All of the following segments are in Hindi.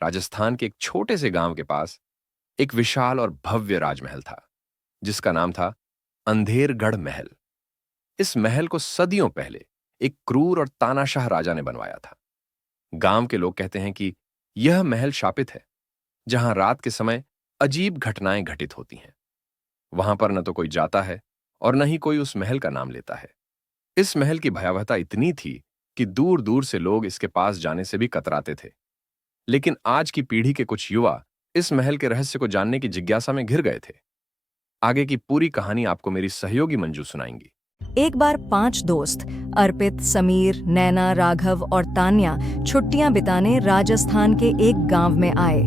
राजस्थान के एक छोटे से गांव के पास एक विशाल और भव्य राजमहल था, जिसका नाम था अंधेरगढ़ महल। इस महल को सदियों पहले एक क्रूर और तानाशाह राजा ने बनवाया था। गांव के लोग कहते हैं कि यह महल शापित है, जहां रात के समय अजीब घटनाएं घटित होती हैं। वहां पर न तो कोई जाता है और न ही कोई उस महल का नाम लेता है। इस महल की भयावहता इतनी थी कि दूर दूर से लोग इसके पास जाने से भी कतराते थे। लेकिन आज की पीढ़ी के कुछ युवा इस महल के रहस्य को जानने की जिज्ञासा में घिर गए थे। आगे की पूरी कहानी आपको मेरी सहयोगी मंजू सुनाएंगी। एक बार 5 दोस्त अर्पित, समीर, नैना, राघव और तान्या छुट्टियां बिताने राजस्थान के एक गांव में आए।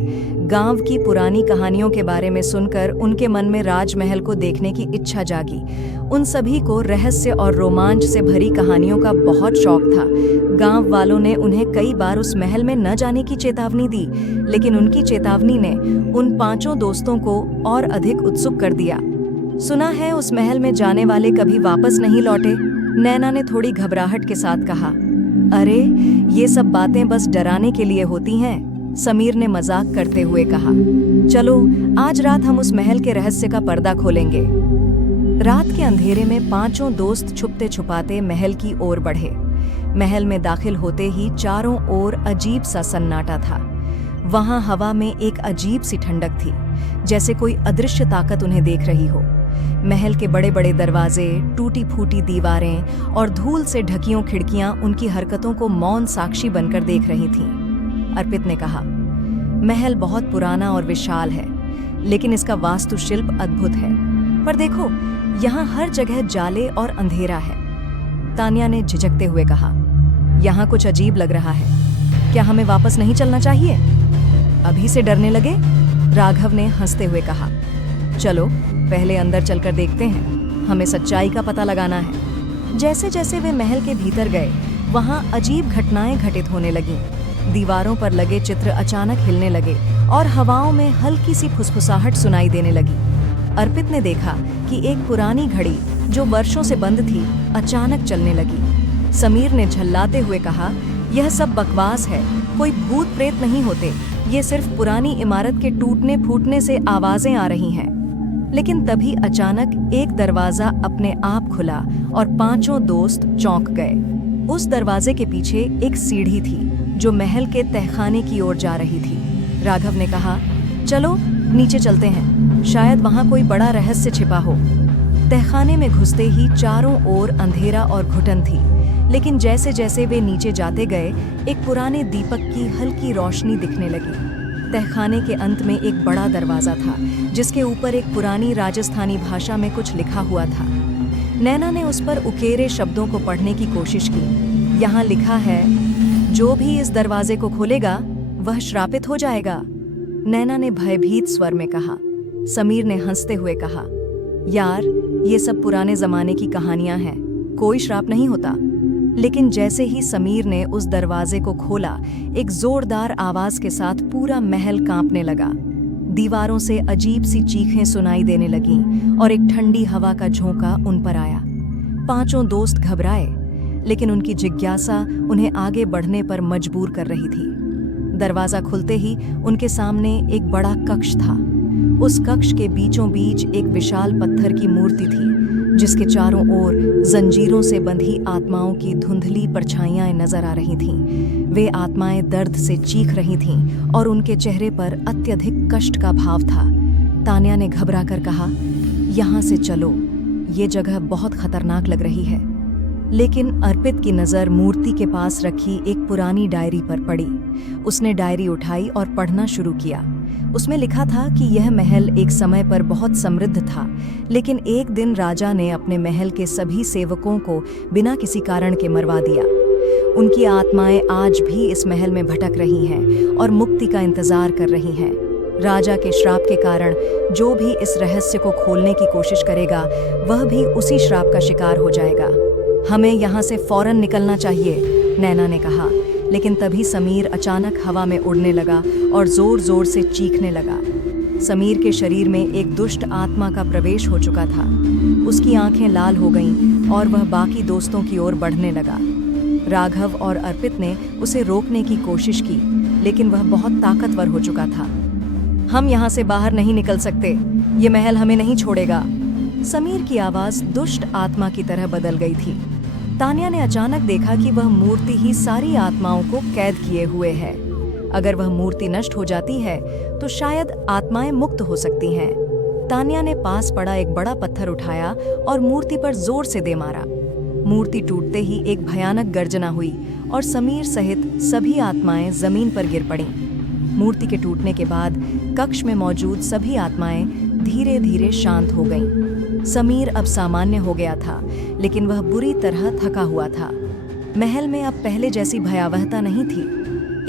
गांव की पुरानी कहानियों के बारे में सुनकर उनके मन में राजमहल को देखने की इच्छा जागी। उन सभी को रहस्य और रोमांच से भरी कहानियों का बहुत शौक था। गांव वालों ने उन्हें कई बार उस महल में न जाने की चेतावनी दी, लेकिन उनकी चेतावनी ने उन 5 दोस्तों को और अधिक उत्सुक कर दिया। सुना है उस महल में जाने वाले कभी वापस नहीं लौटे, नैना ने थोड़ी घबराहट के साथ कहा। अरे, ये सब बातें बस डराने के लिए होती हैं, समीर ने मजाक करते हुए कहा। चलो, आज रात हम उस महल के रहस्य का पर्दा खोलेंगे। रात के अंधेरे में 5 दोस्त छुपते छुपाते महल की ओर बढ़े। महल में दाखिल होते ही चारों ओर अजीब सा सन्नाटा था। वहां हवा में एक अजीब सी ठंडक थी, जैसे कोई अदृश्य ताकत उन्हें देख रही हो। महल के बड़े बड़े दरवाजे, टूटी फूटी दीवारें और धूल से ढकियों खिड़कियां उनकी हरकतों को मौन साक्षी बनकर देख रही थीं। अर्पित ने कहा, महल बहुत पुराना और विशाल है, लेकिन इसका वास्तुशिल्प अद्भुत है। पर देखो, यहाँ हर जगह जाले और अंधेरा है। तान्या ने झिझकते हुए कहा, यहाँ कुछ अजीब लग रहा है। क्या हमें वापस नहीं चलना चाहिए? अभी से डरने लगे? राघव ने हंसते हुए कहा। चलो, पहले अंदर चलकर देखते हैं, हमें सच्चाई का पता लगाना है। जैसे जैसे वे महल के भीतर गए, वहां अजीब घटनाएं घटित होने लगीं। दीवारों पर लगे चित्र अचानक हिलने लगे और हवाओं में हल्की सी फुसफुसाहट सुनाई देने लगी। अर्पित ने देखा कि एक पुरानी घड़ी जो वर्षों से बंद थी, अचानक चलने लगी। समीर ने झल्लाते हुए कहा, यह सब बकवास है, कोई भूत प्रेत नहीं होते, ये सिर्फ पुरानी इमारत के टूटने फूटने से आवाजें आ रही हैं। लेकिन तभी अचानक एक दरवाजा अपने आप खुला और 5 दोस्त चौंक गए। उस दरवाजे के पीछे एक सीढ़ी थी जो महल के तहखाने की ओर जा रही थी। राघव ने कहा, चलो नीचे चलते हैं, शायद वहां कोई बड़ा रहस्य छिपा हो। तहखाने में घुसते ही चारों ओर अंधेरा और घुटन थी, लेकिन जैसे जैसे वे नीचे जाते गए, एक पुराने दीपक की हल्की रोशनी दिखने लगी। तहखाने के अंत में एक बड़ा दरवाजा था, जिसके ऊपर एक पुरानी राजस्थानी भाषा में कुछ लिखा हुआ था। नैना ने उस पर उकेरे शब्दों को पढ़ने की कोशिश की। यहाँ लिखा है, जो भी इस दरवाजे को खोलेगा वह श्रापित हो जाएगा। नैना ने भयभीत स्वर में कहा। समीर ने हंसते हुए कहा, यार, ये सब पुराने जमाने की कहानियां हैं, कोई श्राप नहीं होता। लेकिन जैसे ही समीर ने उस दरवाजे को खोला, एक जोरदार आवाज के साथ पूरा महल कांपने लगा। दीवारों से अजीब सी चीखें सुनाई देने लगीं और एक ठंडी हवा का झोंका उन पर आया। 5 दोस्त घबराए, लेकिन उनकी जिज्ञासा उन्हें आगे बढ़ने पर मजबूर कर रही थी। दरवाजा खुलते ही उनके सामने एक बड़ा कक्ष था। उस कक्ष के बीचों बीच एक विशाल पत्थर की मूर्ति थी, जिसके चारों ओर जंजीरों से बंधी आत्माओं की धुंधली परछाइयां नजर आ रही थीं। वे आत्माएं दर्द से चीख रही थीं और उनके चेहरे पर अत्यधिक कष्ट का भाव था। तान्या ने घबराकर कहा, यहाँ से चलो, ये जगह बहुत खतरनाक लग रही है। लेकिन अर्पित की नज़र मूर्ति के पास रखी एक पुरानी डायरी पर पड़ी। उसने डायरी उठाई और पढ़ना शुरू किया। उसमें लिखा था कि यह महल एक समय पर बहुत समृद्ध था, लेकिन एक दिन राजा ने अपने महल के सभी सेवकों को बिना किसी कारण के मरवा दिया। उनकी आत्माएं आज भी इस महल में भटक रही हैं और मुक्ति का इंतजार कर रही हैं। राजा के श्राप के कारण जो भी इस रहस्य को खोलने की कोशिश करेगा, वह भी उसी श्राप का शिकार हो जाएगा। हमें यहाँ से फौरन निकलना चाहिए, नैना ने कहा। लेकिन तभी समीर अचानक हवा में उड़ने लगा और जोर जोर से चीखने लगा। समीर के शरीर में एक दुष्ट आत्मा का प्रवेश हो चुका था। उसकी आंखें लाल हो गईं और वह बाकी दोस्तों की ओर बढ़ने लगा। राघव और अर्पित ने उसे रोकने की कोशिश की, लेकिन वह बहुत ताकतवर हो चुका था। हम यहाँ से बाहर नहीं निकल सकते, ये महल हमें नहीं छोड़ेगा। समीर की आवाज दुष्ट आत्मा की तरह बदल गई थी। तान्या ने अचानक देखा कि वह मूर्ति ही सारी आत्माओं को कैद किए हुए है। अगर वह मूर्ति नष्ट हो जाती है तो शायद आत्माएं मुक्त हो सकती हैं। तान्या ने पास पड़ा एक बड़ा पत्थर उठाया और मूर्ति पर जोर से दे मारा। मूर्ति टूटते ही एक भयानक गर्जना हुई और समीर सहित सभी आत्माएं जमीन पर गिर पड़ीं। मूर्ति के टूटने के बाद कक्ष में मौजूद सभी आत्माएं धीरे धीरे शांत हो गईं। समीर अब सामान्य हो गया था, लेकिन वह बुरी तरह थका हुआ था। महल में अब पहले जैसी भयावहता नहीं थी।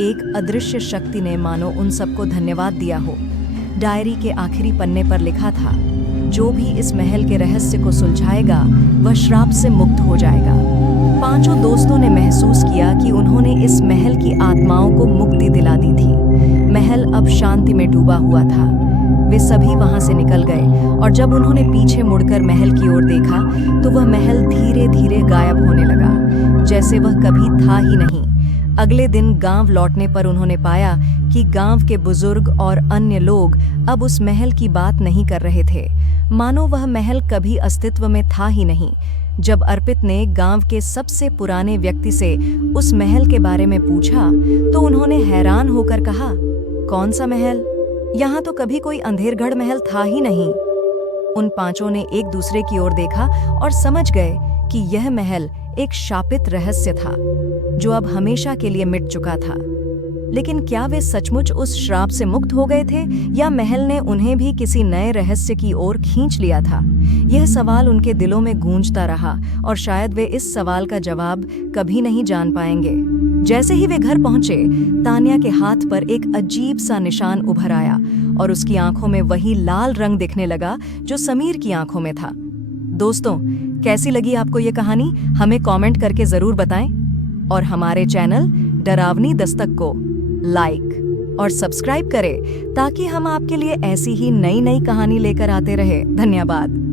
एक अदृश्य शक्ति ने मानो उन सबको धन्यवाद दिया हो। डायरी के आखिरी पन्ने पर लिखा था, जो भी इस महल के रहस्य को सुलझाएगा वह श्राप से मुक्त हो जाएगा। पांचों दोस्तों ने महसूस किया कि उन्होंने इस महल की आत्माओं को मुक्ति दिला दी थी। महल अब शांति में डूबा हुआ था। वे सभी वहां से निकल गए और जब उन्होंने पीछे मुड़कर महल की ओर देखा तो वह महल धीरे धीरे गायब होने लगा, जैसे वह कभी था ही नहीं। अगले दिन गांव लौटने पर उन्होंने पाया कि गांव के बुजुर्ग और अन्य लोग अब उस महल की बात नहीं कर रहे थे, मानो वह महल कभी अस्तित्व में था ही नहीं। जब अर्पित ने गांव के सबसे पुराने व्यक्ति से उस महल के बारे में पूछा तो उन्होंने हैरान होकर कहा, कौन सा महल? यहाँ तो कभी कोई अंधेरगढ़ महल था ही नहीं। उन पांचों ने एक दूसरे की ओर देखा और समझ गए कि यह महल एक शापित रहस्य था, जो अब हमेशा के लिए मिट चुका था। लेकिन क्या वे सचमुच उस श्राप से मुक्त हो गए थे, या महल ने उन्हें भी किसी नए रहस्य की ओर खींच लिया था? यह सवाल उनके दिलों में गूंजता रहा और शायद वे इस सवाल का जवाब कभी नहीं जान पाएंगे। जैसे ही वे घर पहुंचे, तान्या के हाथ पर एक अजीब सा निशान उभर आया और उसकी आंखों में वही लाल रंग दिखने लगा जो समीर की आंखों में था। दोस्तों, कैसी लगी आपको ये कहानी? हमें कमेंट करके जरूर बताएं और हमारे चैनल डरावनी दस्तक को लाइक और सब्सक्राइब करें ताकि हम आपके लिए ऐसी ही नई नई कहानी लेकर आते रहे। धन्यवाद।